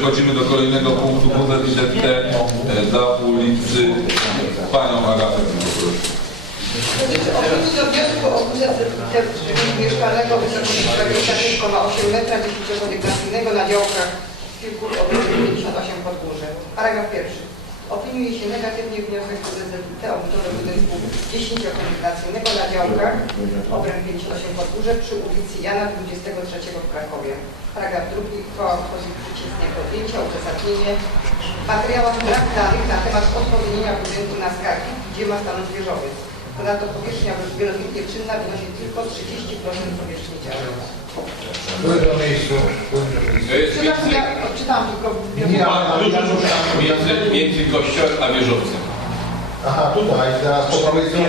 Przechodzimy do kolejnego punktu. Numer IDT dla ulicy Panią Agatę. Do wniosku o budynek mieszkalnego wysokości 1,8 m 10 na działkach w kilku 58 podgórze. Paragraf pierwszy opiniuje się negatywnie wniosek do ZZT o budowę budynku 10 komunikacyjnego na działkach obręb 58 podwórze przy ulicy Jana 23 w Krakowie. Paragraf drugi, uchwała wchodzi w życie z dnia podjęcia, uzasadnienie. Materiałach brak danych na temat odpowiednienia budynku na skargi, gdzie ma stanąć wieżowiec. Ponadto powierzchnia wielowiecznie czynna wynosi tylko 30% powierzchni działek. Były to miejsce. Przepraszam, ja odczytałam tylko między, między kościołem a wierzącym. Aha, tutaj, za... teraz po prawej stronie.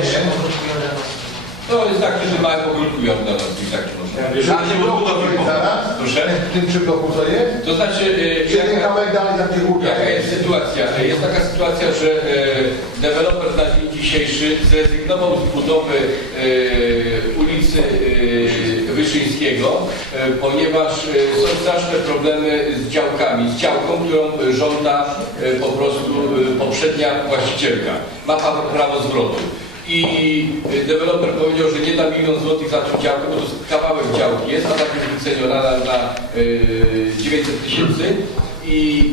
To, to, to jest tak, że mają ogólnie wiąże na przy tym tak A nie było to Proszę. W tym czy to jest? To znaczy, e, jaka, dalej na jaka jest sytuacja? Jest taka sytuacja, że e, deweloper na dzień dzisiejszy zrezygnował z budowy e, ulicy e, Wyszyńskiego, ponieważ są straszne problemy z działkami, z działką, którą żąda po prostu poprzednia właścicielka. Ma prawo zwrotu i deweloper powiedział, że nie da milion złotych za tą działkę, bo to jest kawałek działki jest, na takim jest wyceniona na, na 900 tysięcy i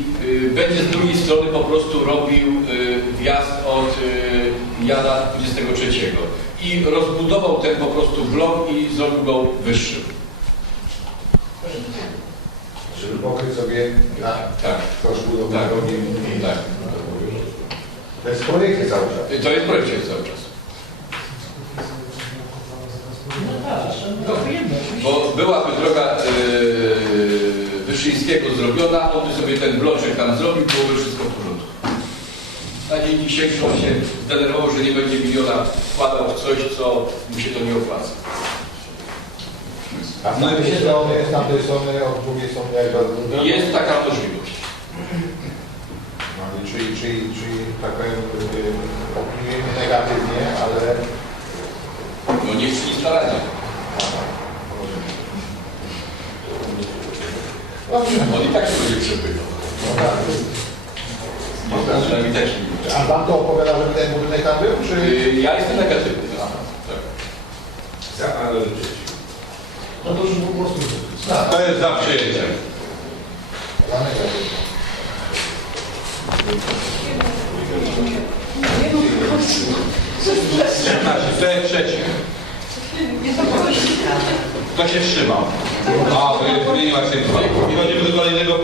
będzie z drugiej strony po prostu robił wjazd od jada 23 i rozbudował ten po prostu blok i zrobił go wyższym. Żeby pokryć sobie na tak. koszt budowy tak. drogi. Tak. To jest projekt cały To jest projekt cały czas. No, bo byłaby droga yy, Wyszyńskiego zrobiona, on by sobie ten bloczek tam zrobił, byłoby wszystko w porządku. Na dzień dzisiejszy on się zdenerwował, że nie będzie miliona wkładał w coś, co mu się to nie opłaca. A z no tamtej strony, z tamtej strony, od drugiej strony jak bardzo dobrze? Jest to... taka możliwość. No i czyli, czyli, czyli tak powiem, opiniujemy negatywnie, ale... No nie chcieli staradzić. No, nie, i tak sobie przebywa. No, tak. A pan to opowiada, że ten budynek tam był, czy...? Ja jestem negatywny. Aha, tak. Jak pan rozumieć? No to już po prostu... Tak. To jest za przyjęciem. Nie, nie, nie, nie, nie, kto się wstrzymał? A, no, wymieniła się chyba. I chodzimy do kolejnego.